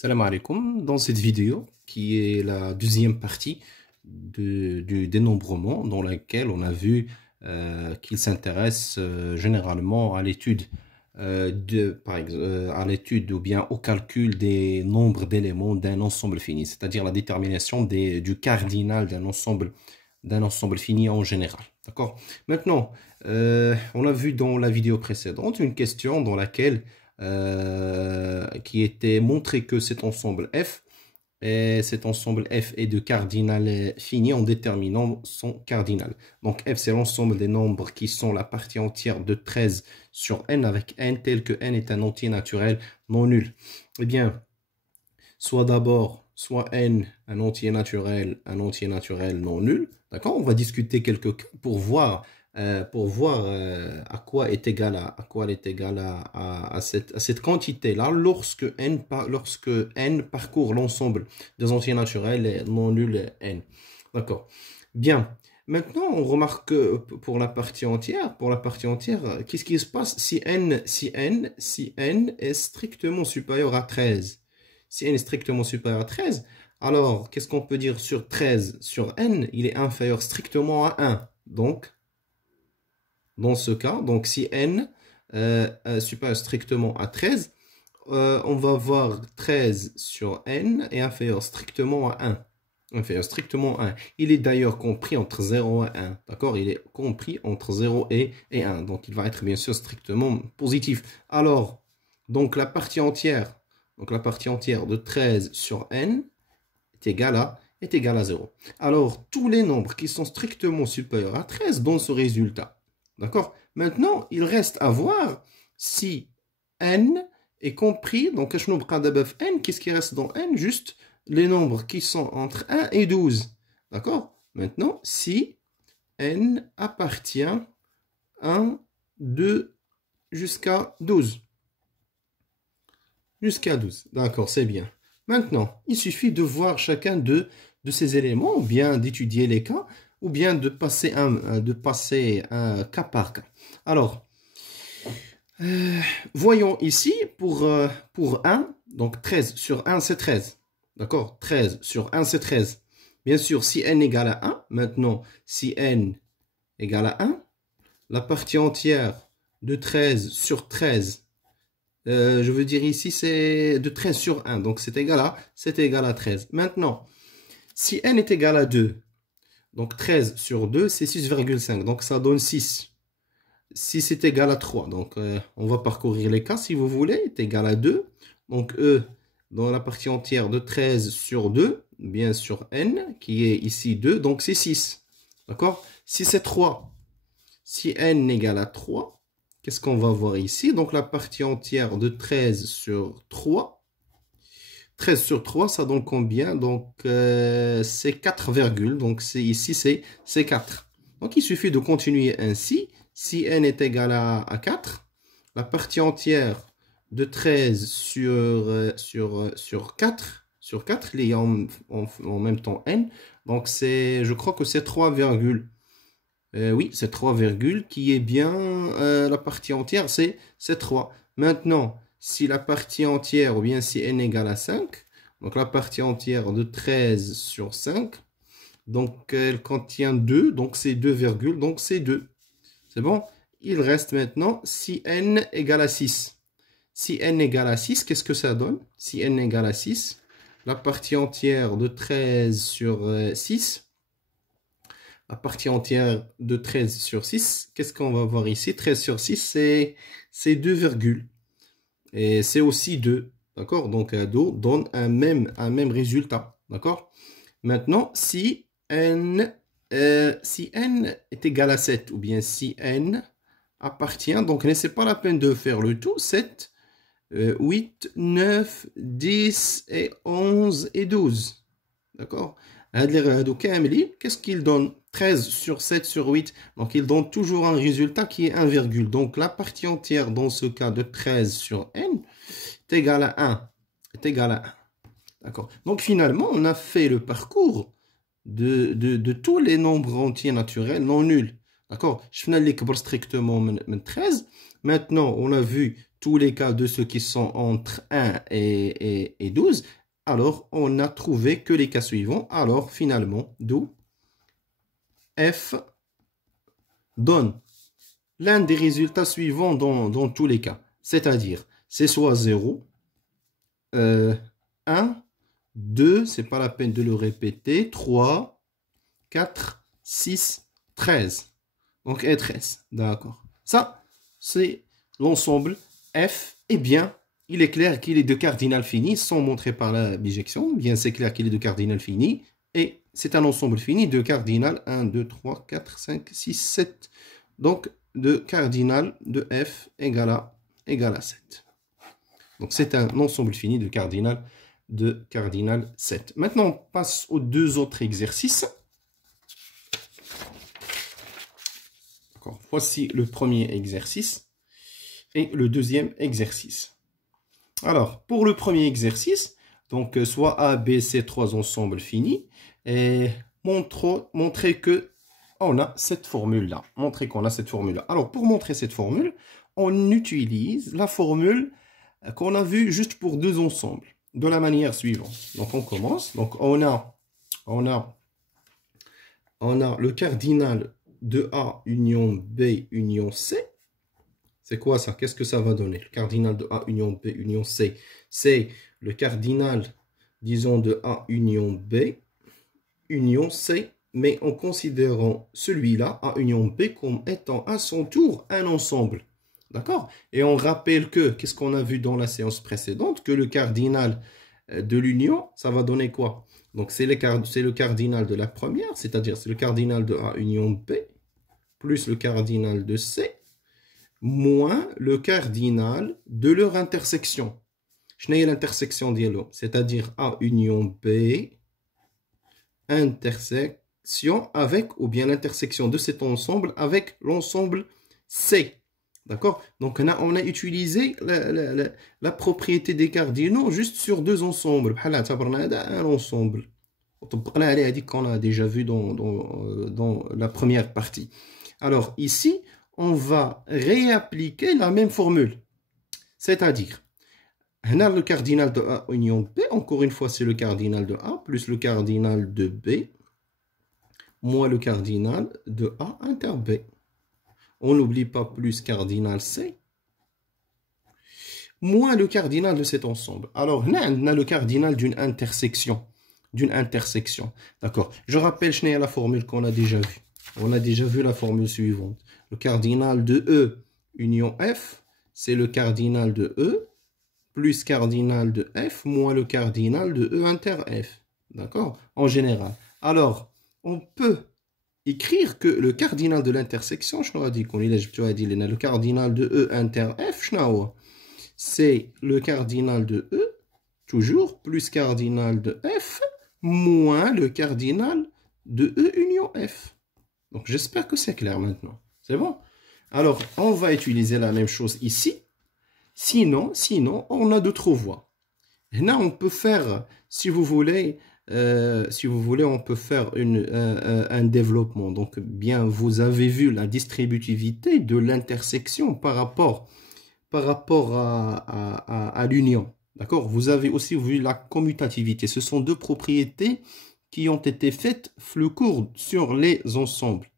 Salam alaikum. Dans cette vidéo, qui est la deuxième partie du dénombrement, dans laquelle on a vu qu'il s'intéresse généralement à l'étude à l'étude ou bien au calcul des nombres d'éléments d'un ensemble fini, c'est-à-dire la détermination du cardinal d'un ensemble fini en général. D'accord? Maintenant, on a vu dans la vidéo précédente une question dans laquelle qui était montré que cet ensemble F est de cardinal fini en déterminant son cardinal. Donc F, c'est l'ensemble des nombres qui sont la partie entière de 13 sur n, avec n tel que n est un entier naturel non nul. Eh bien, soit n un entier naturel non nul. D'accord? On va discuter quelques cas pour voir à quoi est égal à cette quantité-là lorsque n parcourt l'ensemble des entiers naturels non nuls n. D'accord. Bien. Maintenant, on remarque que pour la partie entière, qu'est-ce qui se passe si n est strictement supérieur à 13? Si n est strictement supérieur à 13, alors qu'est-ce qu'on peut dire sur 13 sur n? Il est inférieur strictement à 1. Donc, dans ce cas, donc si n supérieur strictement à 13, on va voir 13 sur n est inférieur strictement à 1. Inférieur strictement à 1. Il est d'ailleurs compris entre 0 et 1. D'accord? Il est compris entre 0 et 1. Donc il va être bien sûr strictement positif. Alors, donc la partie entière de 13 sur n est égale à 0. Alors, tous les nombres qui sont strictement supérieurs à 13 donnent ce résultat. D'accord? Maintenant, il reste à voir si n est compris. Donc, qu'est-ce qui reste dans n? Juste les nombres qui sont entre 1 et 12. D'accord? Maintenant, si n appartient à 1, 2, jusqu'à 12. Jusqu'à 12. D'accord, c'est bien. Maintenant, il suffit de voir chacun de ces éléments, ou bien d'étudier les cas, ou bien de passer un cas par cas. Alors, voyons ici, pour 1, donc 13 sur 1, c'est 13. D'accord? 13 sur 1, c'est 13. Bien sûr, si n égale à 1, maintenant, si n égale à 1, la partie entière de 13 sur 13, je veux dire ici, c'est de 13 sur 1, donc c'est égal à 13. Maintenant, si n est égal à 2, donc 13 sur 2, c'est 6,5, donc ça donne 6. 6 est égal à 3, donc on va parcourir les cas si vous voulez, est égal à 2. Donc E, dans la partie entière de 13 sur 2, bien sur n, qui est ici 2, donc c'est 6. D'accord? Si c'est 3, si n égale à 3, qu'est-ce qu'on va voir ici? Donc la partie entière de 13 sur 3, 13 sur 3, ça donne combien? Donc, c'est 4, donc ici, c'est 4. Donc, il suffit de continuer ainsi. Si n est égal à 4, la partie entière de 13 sur 4, il y a en même temps n. Donc, je crois que c'est 3, oui, c'est 3, qui est bien la partie entière, c'est 3. Maintenant, si la partie entière, ou bien si n égale à 5, donc la partie entière de 13 sur 5, donc elle contient 2, donc c'est 2, donc c'est 2. C'est bon? Il reste maintenant si n égale à 6. Si n égale à 6, qu'est-ce que ça donne? Si n égale à 6, la partie entière de 13 sur 6, la partie entière de 13 sur 6, qu'est-ce qu'on va voir ici? 13 sur 6, c'est 2, et c'est aussi 2. D'accord? Donc, 2 donne un même résultat. D'accord? Maintenant, si n est égal à 7, ou bien si n appartient, donc c'est pas la peine de faire le tout, 7, 8, 9, 10, et 11, et 12. D'accord? Qu'est-ce qu'il donne? 13 sur 7 sur 8. Donc, il donne toujours un résultat qui est 1, donc la partie entière dans ce cas de 13 sur n est égale à 1. D'accord? Donc, finalement, on a fait le parcours de tous les nombres entiers naturels non nuls. D'accord? Je fais l'équilibre strictement 13. Maintenant, on a vu tous les cas de ceux qui sont entre 1 et 12, alors on a trouvé que les cas suivants. Alors finalement, d'où F donne l'un des résultats suivants dans tous les cas. C'est-à-dire, c'est soit 0, 1, 2, c'est pas la peine de le répéter, 3, 4, 6, 13. Donc, et 13, d'accord. Ça, c'est l'ensemble F. Eh bien, il est clair qu'il est de cardinal fini, sans montrer par la bijection. Bien, c'est clair qu'il est de cardinal fini. Et c'est un ensemble fini de cardinal 1, 2, 3, 4, 5, 6, 7. Donc, de cardinal de F égale à 7. Donc, c'est un ensemble fini de cardinal 7. Maintenant, on passe aux deux autres exercices. Voici le premier exercice et le deuxième exercice. Alors, pour le premier exercice, donc soit A, B, C, trois ensembles finis, et montrer que on a cette formule-là. Montrer qu'on a cette formule-là. Alors, pour montrer cette formule, on utilise la formule qu'on a vue juste pour deux ensembles, de la manière suivante. Donc, on commence. Donc, on a le cardinal de A union B union C. C'est quoi ça? Qu'est-ce que ça va donner? Le cardinal de A union B union C. C'est le cardinal, disons, de A union B union C, mais en considérant celui-là, A union B, comme étant à son tour un ensemble. D'accord? Et on rappelle que, qu'est-ce qu'on a vu dans la séance précédente? Que le cardinal de l'union, ça va donner quoi? Donc, c'est le cardinal de la première, c'est-à-dire c'est le cardinal de A union B, plus le cardinal de C, moins le cardinal de leur intersection. Je n'ai l'intersection dialogue, c'est-à-dire A union B, intersection avec, ou bien l'intersection de cet ensemble avec l'ensemble C. D'accord? Donc, on a utilisé la propriété des cardinaux juste sur deux ensembles. Un ensemble. Qu'on a déjà vu dans la première partie. Alors, ici, on va réappliquer la même formule. C'est-à-dire, on a le cardinal de A union B. Encore une fois, c'est le cardinal de A plus le cardinal de B moins le cardinal de A inter B. On n'oublie pas plus cardinal C, moins le cardinal de cet ensemble. Alors, on a le cardinal d'une intersection. D'accord. Je rappelle, je n'ai la formule qu'on a déjà vue. On a déjà vu la formule suivante. Le cardinal de E union F, c'est le cardinal de E, plus cardinal de F, moins le cardinal de E inter F. D'accord. En général. Alors, on peut écrire que le cardinal de l'intersection, je t'aurais dit qu'on est le cardinal de E inter F, c'est le cardinal de E, toujours, plus cardinal de F, moins le cardinal de E union F. Donc, j'espère que c'est clair maintenant. C'est bon? Alors, on va utiliser la même chose ici. Sinon, on a d'autres voies. Là, on peut faire, si vous voulez, on peut faire un développement. Donc, bien, vous avez vu la distributivité de l'intersection par rapport à l'union. D'accord? Vous avez aussi vu la commutativité. Ce sont deux propriétés qui ont été faites le cours sur les ensembles.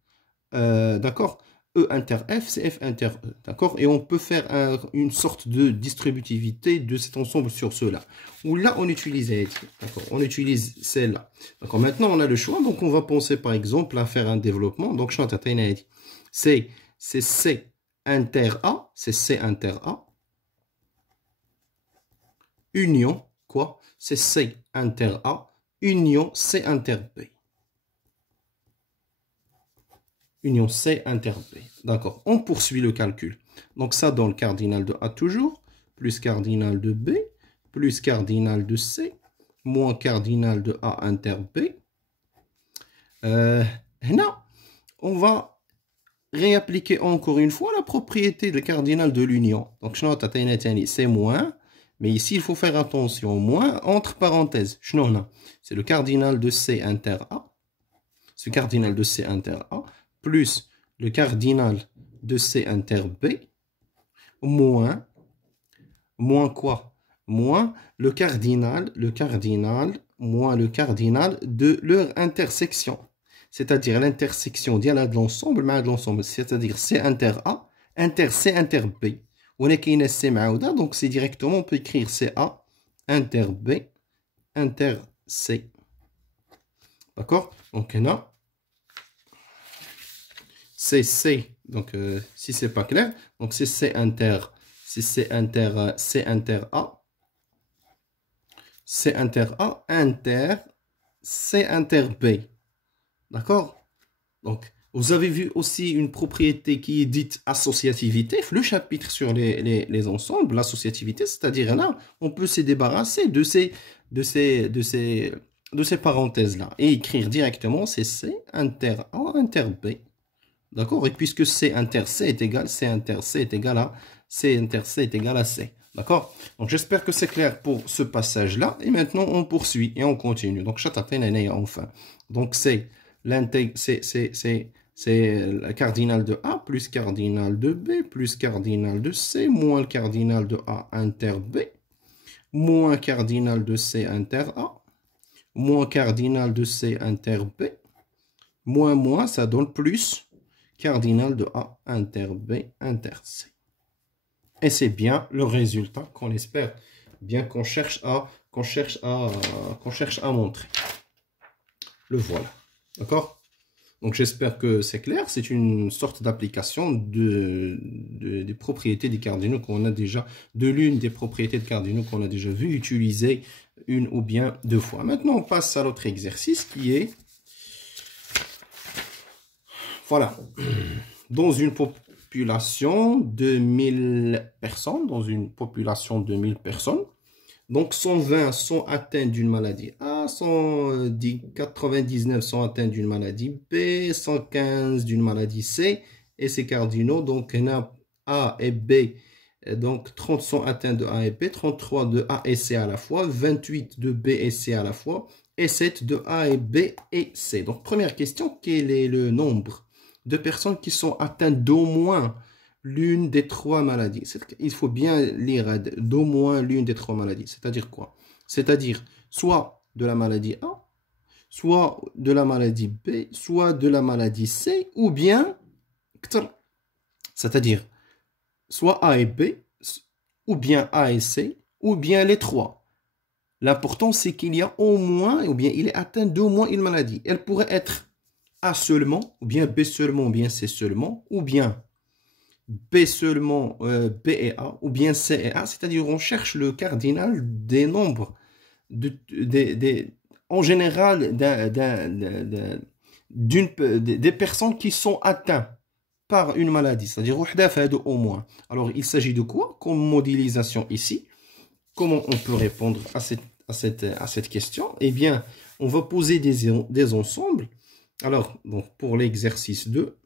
D'accord? E inter F, c'est F inter E. D'accord? Et on peut faire une sorte de distributivité de cet ensemble sur cela. Ou là, on utilise celle-là. D'accord? Maintenant, on a le choix. Donc, on va penser, par exemple, à faire un développement. Donc, c'est C inter A, c'est C inter A. Union, quoi? C'est C inter A, union C inter B. Union C inter B. D'accord. On poursuit le calcul. Donc, ça donne cardinal de A toujours, plus cardinal de B, plus cardinal de C, moins cardinal de A inter B. Là, on va réappliquer encore une fois la propriété de cardinal de l'union. Donc, c'est moins. Mais ici, il faut faire attention. Moins entre parenthèses. C'est le cardinal de C inter A. Ce cardinal de C inter A plus le cardinal de C inter B moins moins quoi? Moins moins le cardinal de leur intersection. C'est-à-dire l'intersection de l'ensemble مع l'ensemble. C'est-à-dire C inter A, inter C inter B. On est qu'il y a C معاودة, donc c'est directement, on peut écrire CA, inter B, inter C. D'accord? Donc on a c'est C. Donc si c'est pas clair, donc c'est C inter A, C inter A, inter C inter B. D'accord? Donc, vous avez vu aussi une propriété qui est dite associativité, le chapitre sur les ensembles, l'associativité, c'est-à-dire là, on peut se débarrasser de ces parenthèses-là et écrire directement c'est C inter A inter B. D'accord? Et puisque C inter C est égal, C inter C est égal à C inter C est égal à C. D'accord? Donc, j'espère que c'est clair pour ce passage-là. Et maintenant, on poursuit et on continue. Donc, enfin. Donc, c'est le cardinal de A plus cardinal de B plus cardinal de C moins le cardinal de A inter B moins cardinal de C inter A moins cardinal de C inter B moins, ça donne plus cardinal de A inter B inter C. Et c'est bien le résultat qu'on espère, bien qu'on cherche à montrer. Le voilà. D'accord? Donc j'espère que c'est clair. C'est une sorte d'application des propriétés des cardinaux qu'on a déjà, de l'une des propriétés de cardinaux qu'on a déjà vu utiliser une ou bien deux fois. Maintenant, on passe à l'autre exercice qui est, voilà, dans une population de 1000 personnes, donc 120 sont atteints d'une maladie A, 99 sont atteints d'une maladie B, 115 d'une maladie C, et ces cardinaux, donc il y en a A et B, donc 30 sont atteints de A et B, 33 de A et C à la fois, 28 de B et C à la fois, et 7 de A et B et C. Donc première question, quel est le nombre de personnes qui sont atteintes d'au moins l'une des trois maladies? Il faut bien lire d'au moins l'une des trois maladies. C'est-à-dire quoi? C'est-à-dire soit de la maladie A, soit de la maladie B, soit de la maladie C, ou bien, c'est-à-dire soit A et B, ou bien A et C, ou bien les trois. L'important, c'est qu'il y a au moins, ou bien il est atteint d'au moins une maladie. Elle pourrait être A seulement, ou bien B seulement, ou bien C seulement, ou bien B seulement, B et A, ou bien C et A, c'est-à-dire on cherche le cardinal des nombres, en général des personnes qui sont atteintes par une maladie, c'est-à-dire au moins. Alors il s'agit de quoi comme modélisation ici? Comment on peut répondre à cette question? Eh bien, on va poser des ensembles. Alors, donc, pour l'exercice 2,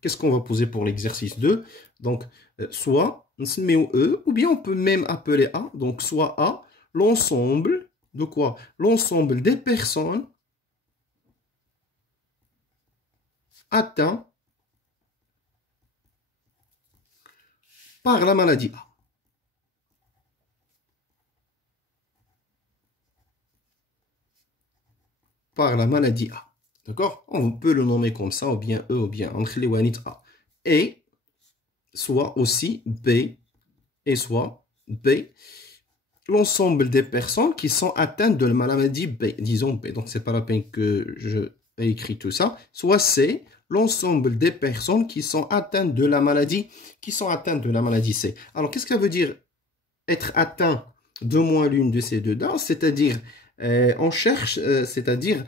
qu'est-ce qu'on va poser pour l'exercice 2? Donc, soit E, ou bien on peut même appeler A. Donc, soit A, l'ensemble de quoi? L'ensemble des personnes atteintes par la maladie A. Par la maladie A. D'accord? On peut le nommer comme ça, ou bien E, ou bien entre les wanites A. Et soit aussi B, et soit B, l'ensemble des personnes qui sont atteintes de la maladie B, disons B, donc c'est pas la peine que je écris tout ça, soit C, l'ensemble des personnes qui sont atteintes de la maladie, C. Alors, qu'est-ce que ça veut dire être atteint d'au moins l'une de ces deux dents? C'est-à-dire, on cherche, c'est-à-dire,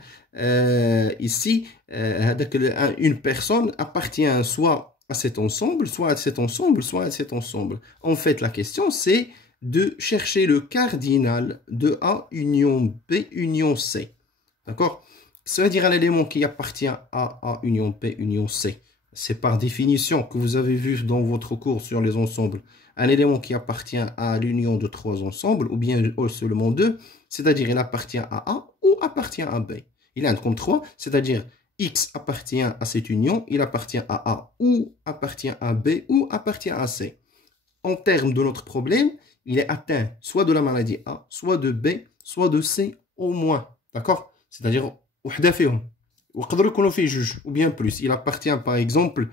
ici, une personne appartient soit à cet ensemble, soit à cet ensemble, soit à cet ensemble. En fait, la question, c'est de chercher le cardinal de A union B union C. D'accord? Ça veut dire un élément qui appartient à A union B union C. C'est par définition que vous avez vu dans votre cours sur les ensembles. Un élément qui appartient à l'union de trois ensembles, ou bien seulement deux, c'est-à-dire il appartient à A ou appartient à B. Il a un comme 3, c'est-à-dire X appartient à cette union, il appartient à A ou appartient à B ou appartient à C. en termes de notre problème, il est atteint soit de la maladie A, soit de B, soit de C au moins. D'accord? C'est-à-dire, ou bien plus. Il appartient par exemple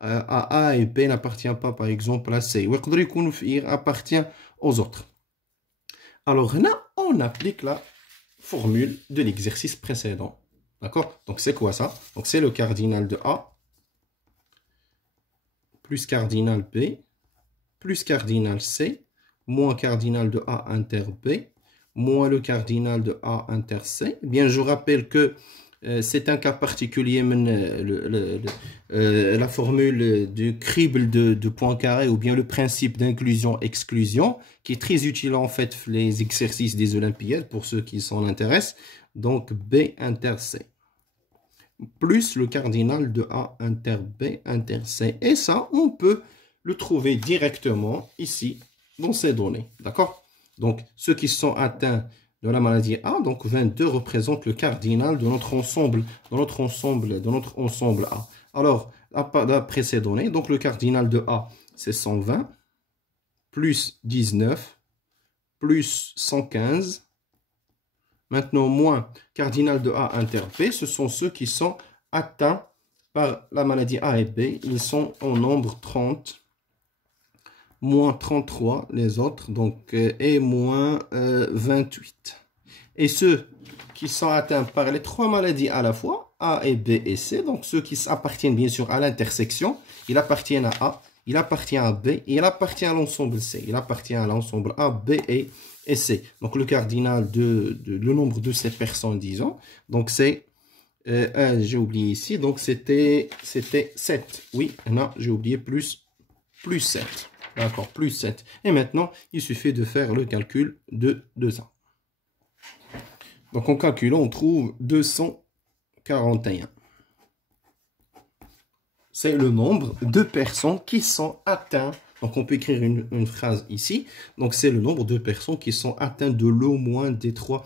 à A et B n'appartient pas par exemple à C. Il appartient aux autres. Alors là, on applique la formule de l'exercice précédent. D'accord? Donc c'est quoi ça? Donc c'est le cardinal de A plus cardinal B plus cardinal C moins cardinal de A inter B moins le cardinal de A inter C. Eh bien, je rappelle que c'est un cas particulier, la formule du crible de Poincaré ou bien le principe d'inclusion-exclusion qui est très utile en fait les exercices des Olympiades pour ceux qui s'en intéressent. Donc B inter C plus le cardinal de A inter B inter C. Et ça, on peut le trouver directement ici dans ces données. D'accord? Donc, ceux qui sont atteints de la maladie A, donc 22 représente le cardinal de notre ensemble, A. Alors, d'après ces données, donc le cardinal de A, c'est 120, plus 19, plus 115. Maintenant, moins cardinal de A inter B, ce sont ceux qui sont atteints par la maladie A et B. Ils sont en nombre 30, moins 33 les autres, donc, et moins 28. Et ceux qui sont atteints par les trois maladies à la fois, A et B et C, donc ceux qui appartiennent bien sûr à l'intersection, ils appartiennent à A, il appartient à B et il appartient à l'ensemble C. Il appartient à l'ensemble A, B et C. Donc le cardinal le nombre de ces personnes, disons, donc c'est, j'ai oublié ici, donc c'était 7. Oui, non, j'ai oublié plus 7. D'accord, plus 7. Et maintenant, il suffit de faire le calcul de ça. Donc en calculant, on trouve 241. C'est le nombre de personnes qui sont atteintes. Donc on peut écrire une phrase ici. Donc c'est le nombre de personnes qui sont atteintes de l'au moins de trois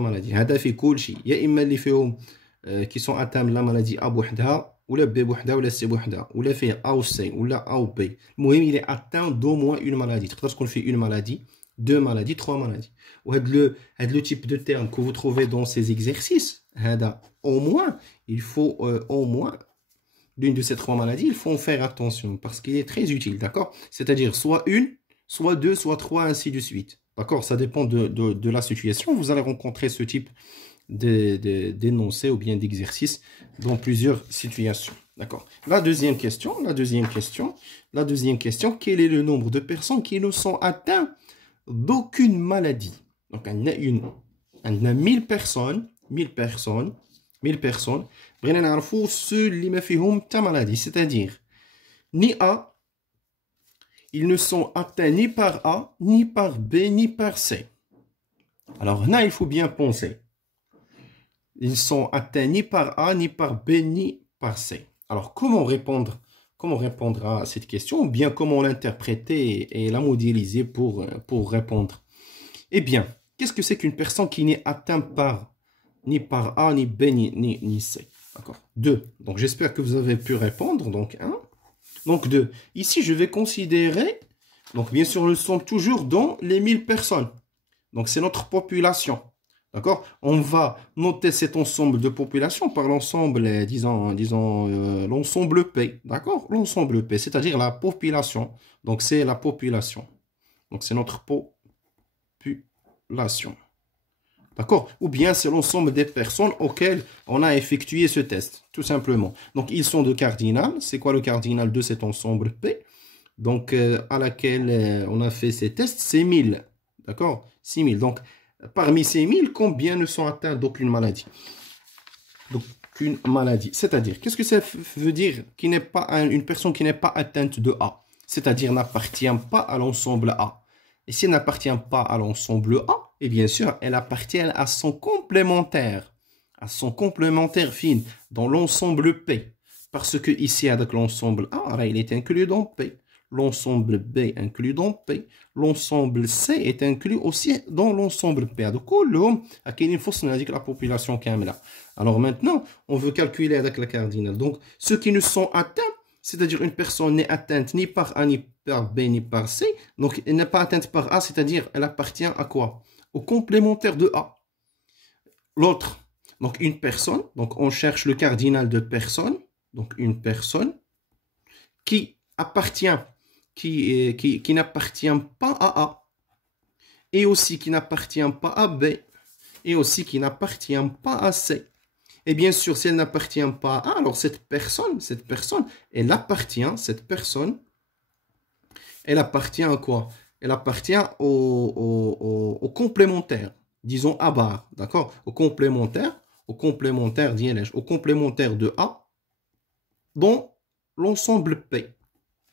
maladies. Il y a qui sont atteints de la maladie A بوحدها ولا B بوحدها ولا C بوحدها ولا فيه A ou C ولا A ou B. المهم il est atteint d'au moins une maladie. تقدر تكون فيه une maladie, deux maladies, trois maladies. وهذا le type de terme que vous trouvez dans ces exercices, au moins, il faut au moins l'une de ces trois maladies, il faut en faire attention parce qu'il est très utile, d'accord? C'est-à-dire soit une, soit deux, soit trois, ainsi de suite. D'accord? Ça dépend de la situation. Vous allez rencontrer ce type d'énoncé ou bien d'exercice dans plusieurs situations. D'accord? La deuxième question, quel est le nombre de personnes qui ne sont atteintes d'aucune maladie? Donc, on a 1000 personnes, 1000 personnes, بغينا نعرفوا ceux اللي ما فيهم ta maladie, c'est-à-dire ni A, ils ne sont atteints ni par A, ni par B, ni par C. Alors là, il faut bien penser. Ils sont atteints ni par A, ni par B, ni par C. Alors, comment répondre à cette question, ou bien comment l'interpréter et la modéliser pour répondre? Eh bien, qu'est-ce que c'est qu'une personne qui n'est atteinte ni par A, ni B, ni C? D'accord. 2. Donc, j'espère que vous avez pu répondre. Donc, 1. Donc, 2. Ici, je vais considérer, donc bien sûr, nous sommes toujours dans les 1000 personnes. Donc, c'est notre population. D'accord? On va noter cet ensemble de population par l'ensemble, disons l'ensemble P. D'accord? L'ensemble P, c'est-à-dire la population. Donc, c'est la population. Donc, c'est notre population. D'accord? Ou bien c'est l'ensemble des personnes auxquelles on a effectué ce test, tout simplement. Donc, ils sont de cardinal. C'est quoi le cardinal de cet ensemble P? Donc, à laquelle on a fait ces tests, c'est 1000. D'accord? 6000. Donc, parmi ces 1000, combien ne sont atteints d'aucune maladie? D'aucune maladie. C'est-à-dire, qu'est-ce que ça veut dire une personne qui n'est pas atteinte de A? C'est-à-dire, n'appartient pas à l'ensemble A. Et si elle n'appartient pas à l'ensemble A, et bien sûr, elle appartient à son complémentaire fine dans l'ensemble P. Parce que ici, avec l'ensemble A, il est inclus dans P. L'ensemble B inclus dans P. L'ensemble C est inclus aussi dans l'ensemble P. Donc, il faut la population kamela. Alors maintenant, on veut calculer avec la cardinale. Donc, ceux qui ne sont atteints c'est-à-dire une personne n'est atteinte ni par A, ni par B, ni par C. Donc, elle n'est pas atteinte par A, c'est-à-dire elle appartient à quoi? Au complémentaire de A. L'autre, donc une personne, donc on cherche le cardinal de personne, donc une personne qui appartient, qui n'appartient pas à A, et aussi qui n'appartient pas à B, et aussi qui n'appartient pas à C. Et bien sûr, si elle n'appartient pas à A, alors cette personne, elle appartient, elle appartient à quoi? Elle appartient au complémentaire, disons à bar, d'accord? Au complémentaire au complémentaire de A dans l'ensemble P.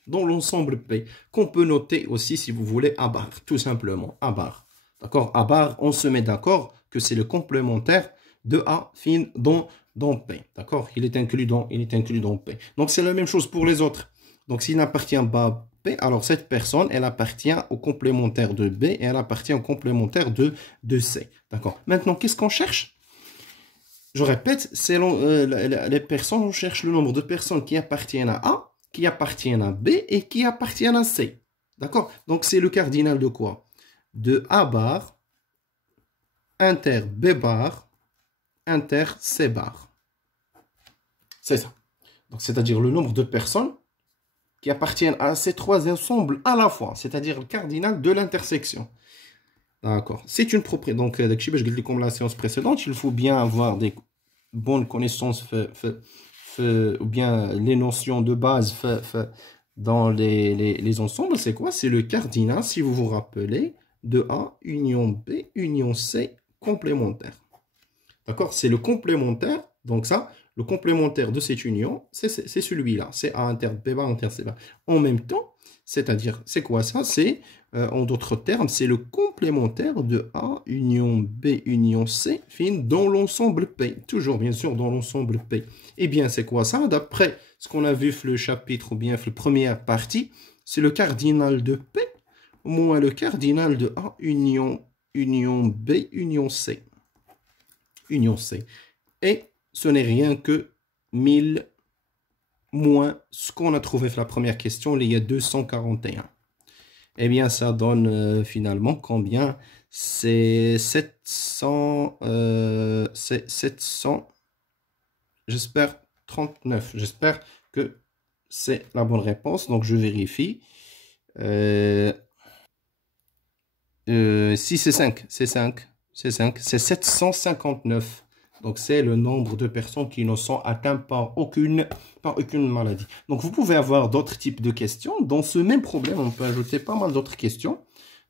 Dans l'ensemble P, qu'on peut noter aussi, si vous voulez, à bar, tout simplement, à bar. D'accord? À bar, on se met d'accord que c'est le complémentaire de A fin dans P. D'accord? Il est inclus dans P. Donc, c'est la même chose pour les autres. Donc, s'il n'appartient pas à P, alors cette personne, elle appartient au complémentaire de B et elle appartient au complémentaire de C. D'accord? Maintenant, qu'est-ce qu'on cherche? Je répète, selon les personnes, on cherche le nombre de personnes qui appartiennent à A, qui appartiennent à B et qui appartiennent à C. D'accord? Donc, c'est le cardinal de quoi? De A bar, inter B bar, inter C bar. C'est ça. Donc, c'est-à-dire le nombre de personnes qui appartiennent à ces trois ensembles à la fois, c'est-à-dire le cardinal de l'intersection. D'accord. C'est une propriété. Donc, comme la séance précédente, il faut bien avoir des bonnes connaissances ou bien les notions de base dans les ensembles. C'est quoi? C'est le cardinal, si vous vous rappelez, de A, union B, union C, complémentaire. D'accord? C'est le complémentaire. Donc ça, le complémentaire de cette union, c'est celui-là. C'est A inter B bar inter C bar. En même temps, c'est-à-dire, c'est quoi ça? C'est, en d'autres termes, c'est le complémentaire de A, union B, union C, fin dans l'ensemble P. Toujours, bien sûr, dans l'ensemble P. Eh bien, c'est quoi ça? D'après ce qu'on a vu le chapitre, ou bien la première partie, c'est le cardinal de P, moins le cardinal de A, union B, union C. Union C. Et ce n'est rien que 1000 moins ce qu'on a trouvé la première question, il y a 241. Eh bien, ça donne finalement combien? C'est 700, j'espère 39. J'espère que c'est la bonne réponse. Donc, je vérifie. Si c'est 5, c'est 759. Donc, c'est le nombre de personnes qui ne sont atteintes par aucune maladie. Donc, vous pouvez avoir d'autres types de questions. Dans ce même problème, on peut ajouter pas mal d'autres questions.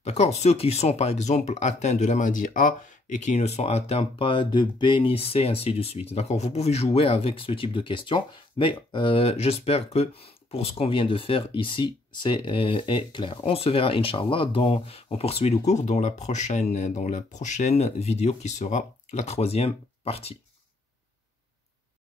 D'accord? Ceux qui sont, par exemple, atteints de la maladie A et qui ne sont atteints pas de B ni C, ainsi de suite. D'accord? Vous pouvez jouer avec ce type de questions. Mais j'espère que pour ce qu'on vient de faire ici, c'est clair. On se verra, Inch'Allah, on poursuit le cours dans la prochaine vidéo qui sera la 3e partie.